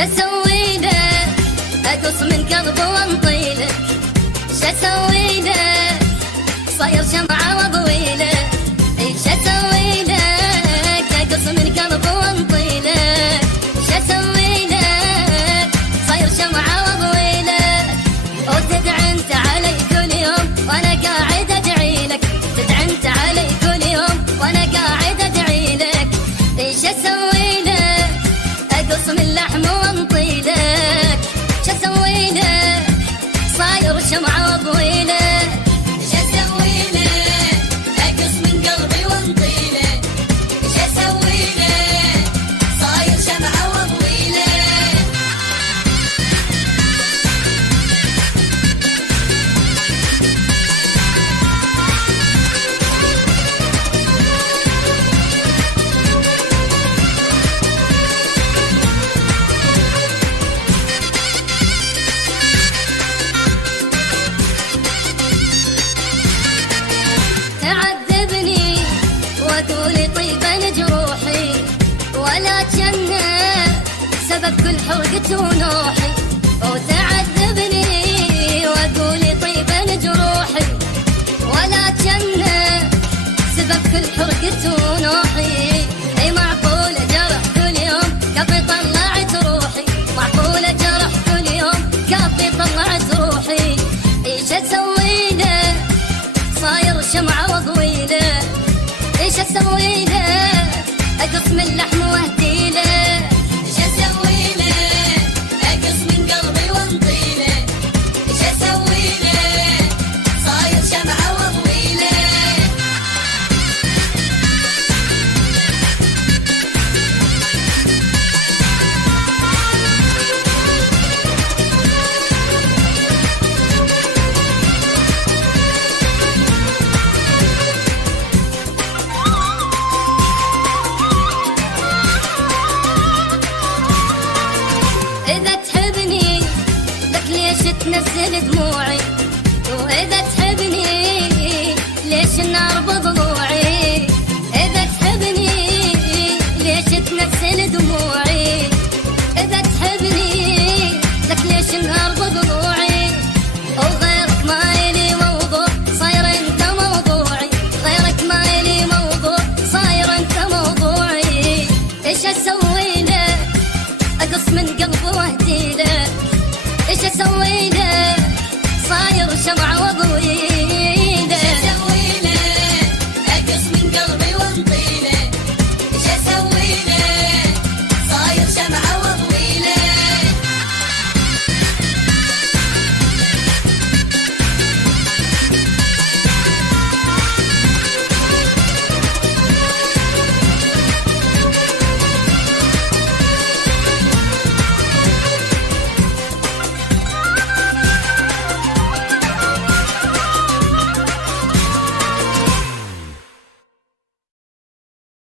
شسوي له اقص من قلبه وانطي لك، شسوي له صاير شمعة واضوي له، شسوي لك اقص من قلبه وانطي لك، شسوي لك صاير شمعة واضوي لك. وتدعي انت علي كل يوم وانا قاعد ادعي لك، تدعي انت علي كل يوم وانا قاعد ادعي لك، ايش اسوي لك اقص من لحم وانطي لك، شو اسوي لك صاير شمعة واضوي لك، ايش اسوي لك اقص من قلبي وانطي لك، ايش اسوي لك صاير شمعة واضوي لك. تعذبني وتقولي طيبا جروحي، ولا جنة سبب كل حرقة ونوحي. وتعذبني وتقولي طيبا جروحي، ولا جنة سبب كل حرقة ونوحي. اي معقولة جرح كل يوم كفي طلعت روحي، معقولة جرح كل يوم كفي طلعت روحي. ايش اسوي له صاير شمعة واضوي له، ايش اسوي له اقص من لحم واهدي له، ايش اسوي له اقص من قلبي وانطي له، ايش اسوي له صاير شمعة واضوي له. إذا تحبني لك ليش تنزل دموعي، وإذا تحبني ليش النار بضلوعي، إذا تحبني ليش تنزل دموعي.